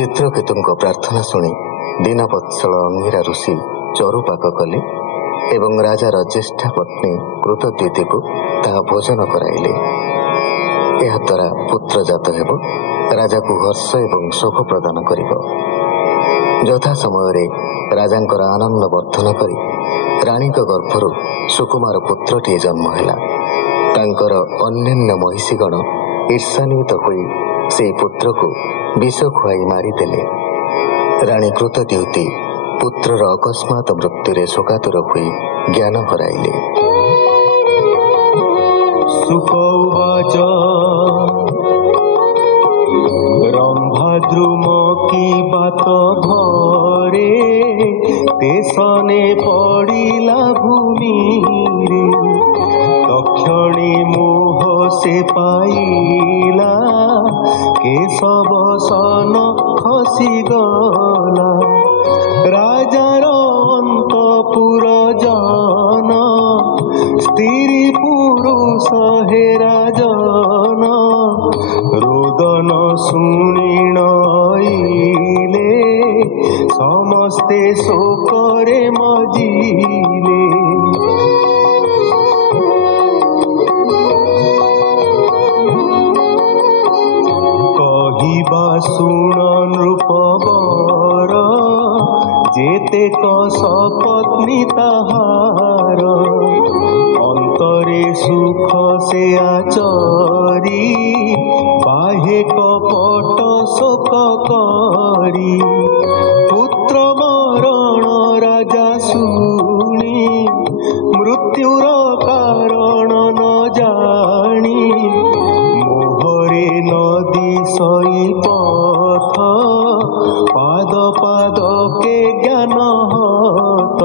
ଚିତ୍ରକେତୁଙ୍କ ପ୍ରାର୍ଥନା ଶୁଣି ଦୀନବତ୍ସଳ ଅଙ୍ଗିରା ଋଷି ଚରୁପାକ କଲେ ଏବଂ ରାଜାର ଜ୍ୟେଷ୍ଠା ପତ୍ନୀ କୃତଦ୍ୟୁତିକୁ ତାହା ଭୋଜନ କରାଇଲେ। ଏହାଦ୍ୱାରା ପୁତ୍ର ଜାତ ହେବ, ରାଜାକୁ ହର୍ଷ ଏବଂ ଶୋକ ପ୍ରଦାନ କରିବ। ଯଥା ସମୟରେ ରାଜାଙ୍କର ଆନନ୍ଦ ବର୍ଦ୍ଧନ କରି ରାଣୀଙ୍କ ଗର୍ଭରୁ ସୁକୁମାର ପୁତ୍ରଟିଏ ଜନ୍ମ ହେଲା। ତାଙ୍କର ଅନ୍ୟାନ୍ୟ ମହିଷୀଗଣ ଈର୍ଷାନ୍ୱିତ ହୋଇ ସେହି ପୁତ୍ରକୁ ବିଷ ଖୁଆଇ ମାରିଦେଲେ। ରାଣୀ କୃତଦ୍ୟୁତି ପୁତ୍ରର ଅକସ୍ମାତ ମୃତ୍ୟୁରେ ଶୋକାତୁର ହୋଇ ଜ୍ଞାନ ହରାଇଲେ। ସୁକୌବାଚ ରମ୍ଭାଦ୍ରୁମ କି ବାତ ଘରେ ତେସନେ ପଡ଼ିଲା ଭୂମିରେ ତକ୍ଷଣୀ ମୋହ ସେ ପାଇଲା କେଶବ ସନ ଖସିଗଲା ରାଜାର ଅନ୍ତପୁର ଜନ ସ୍ତ୍ରୀ ପୁରୁଷ ହେ ରାଜନ ରୋଦନ ଶୁଣିଣଇଲେ ସମସ୍ତେ ଶୋକରେ ମଜିଲେ। କହିବା ଶୁଣ ନୃପବର ଯେତେକ ସପତ୍ନୀ ତାହାର ଅନ୍ତରେ ସୁଖ ସେ ଆଚରି ବାହ୍ୟେ କପଟ ଶୋକ କରି ପୁତ୍ର ମରଣ ରାଜା ଶୁଣି ମୃତ୍ୟୁର କାରଣ ନ ଜାଣି ମୋହରେ ନଦୀ ସଇ ପଥ ପାଦ ପାଦକେ ଜ୍ଞାନ ହତ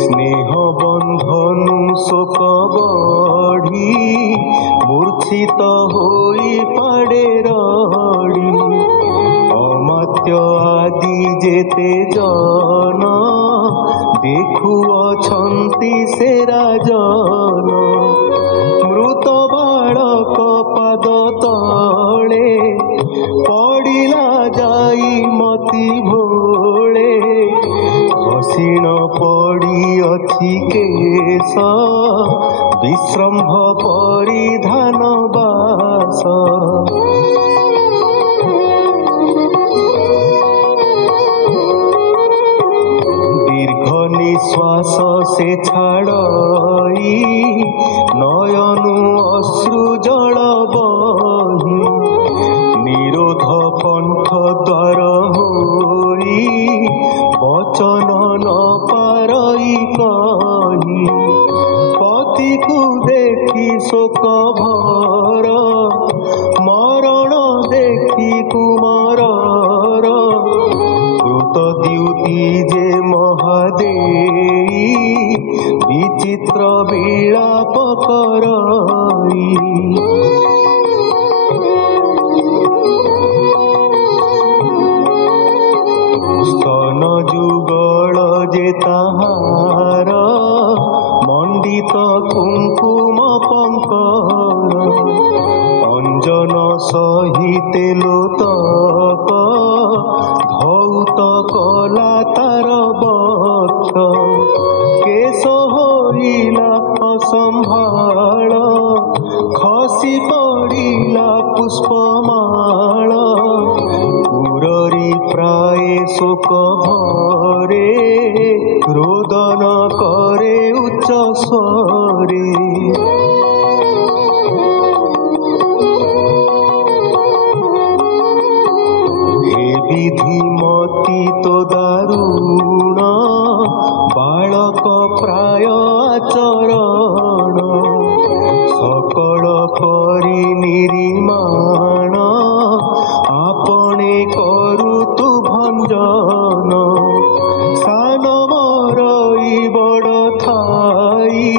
ସ୍ନେହ ବନ୍ଧନୁ ଶୋକ ବଢ଼ି ମୂର୍ଚ୍ଛିତ ହୋଇ ପାଡ଼େ ରଡ଼ି ଅମାତ୍ୟ ଆଦି ଯେତେ ଜନ ଦେଖୁଅଛନ୍ତି ସେ ରାଜନ ମୃତ ବାଳକ ପାଦ ତଳେ ପଡ଼ିଲା ଯାଇ ମତି ଭୋଳେ ହସିଣ ପଡ଼ିଅଛି କେଶ ବିଶ୍ରମ୍ଭ ପରିଧାନ ବାସ ଦୀର୍ଘ ନିଶ୍ୱାସ ସେ ଛାଡ଼ଇ ନୟନୁ ଅଶ୍ରୁ ଜଳ ବହି ନିରୋଧ କଣ୍ଠ ଦ୍ୱାର ହୋଇ ବଚନ ନ ପାରଇ କହି ପତିକୁ ଦେଖି ଶୋକ ଭର ମରଣ ଦେଖି କୁମାରର କୃତଦ୍ୟୁତି ଯେ ମହାଦେଇ ବିଚିତ୍ର ବିଳାପ କରଇ স্তନ ଯୁଗଳ ଯେ ତାହାର ମଣ୍ଡିତ କୁଙ୍କୁମ ପଙ୍କର ଅଞ୍ଜନ ସହିତେ ଲୋତକ ଧୌତ କଲା ତାର ବକ୍ଷ କେଶ ହୋଇଲା ଅସମ୍ଭାଳ ଖସି ପଡ଼ିଲା ପୁଷ୍ପମାଳ ପୁରରି ପ୍ରାୟ ଶୋକ ଭରେ रोदन करे उच्च स्वरे हे विधि मती तो दारुण बालक प्राय आचरण सकल करी निरिमाण आपणे करू तु भंजन सान मरई बड़ थाई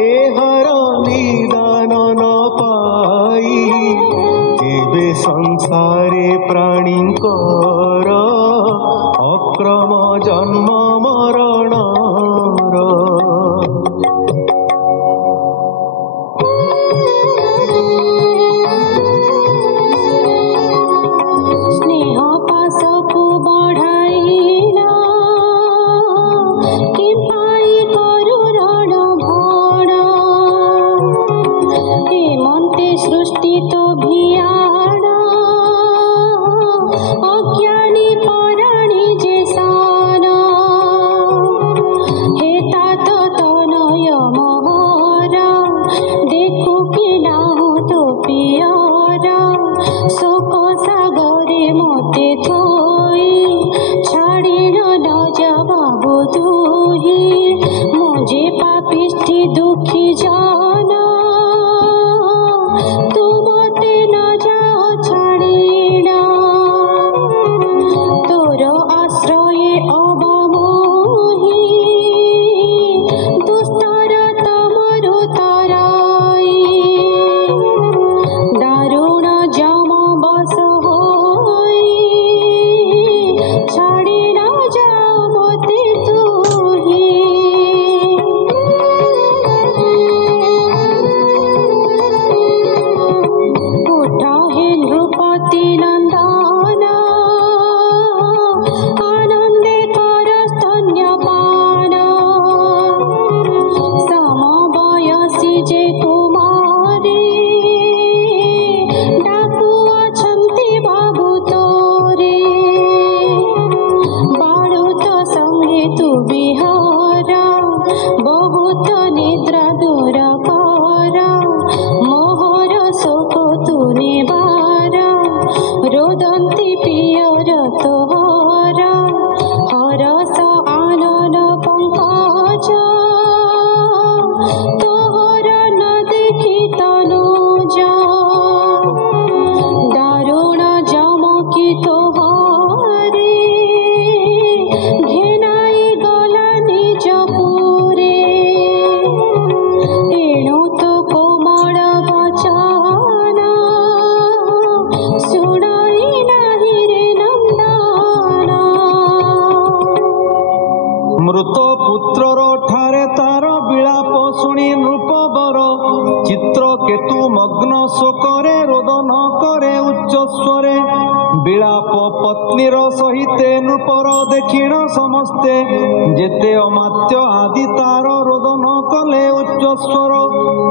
एहर निदान न पाई एबे संसारे प्राणीकर अक्रम जन्म मरण स्नेह पास को बढ़ाइला कि पाई करू रण भण हेमंते सृष्टि तो भियाण अज्ञानी पराणी जे सान हे तात तनय मोहर देखु कि नाहु तो पियर शोक सागरे मते थोई छाड़ी न जा बाबू तुही मुझे पापिष्ठी दुखी जाना तू मते न जाओ छाड़ीना तोर आश्रय अबमोही दुस्तर तमरु तराई दारुण जम बस होई छाड़ी न जाओ मते तुही उठा हे नृपति नंदन आनंदे कर स्तन्यपान समवयसी जे कुमारी डाकु अछंती बाबू तोरे बाळुत संगे तु विहार बहुत निद्रा दूर कर मोहर शोक तु निवार रोदंती पियर तोहर हरस आनन पंकज तोहर न देखी तनुज दारुण जमकी तोहरे घेनाई गला निज पुरे एणु तो कोमल वचन शुणाई नाही रे नंदन मृत पुत्रर ठारे तार विलाप शुणी नृपवर चित्र केतु मग्न शोकरे रोदन करे उच्च स्वरे विलाप पत्नीर सहिते नृपर देखिण समस्ते जेते अमात्य आदि तार रोदन कले उच्च स्वर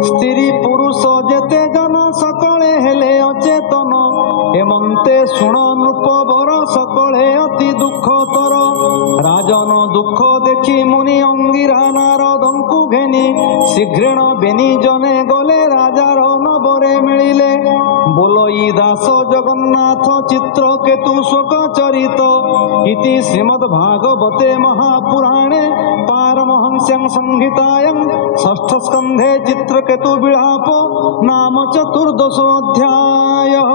स्त्री पुरुष जेते जन सकले हेले अचेतन हेमंते शुण नृपवर सकले अति दुःखतर राजन दुःख देखि मुनि अंगिरा नारदंकु घेनी शीघ्रेण बेनी जने गले राजार नबरे मिलिले बोलई दास जगन्नाथ चित्र केतु शोक चरित इति श्रीमद्भागवते महापुराणे पारमहंस्यां संहितायां षष्ठ स्कन्धे चित्रकेतु विलाप नाम चतुर्दशोऽध्यायः।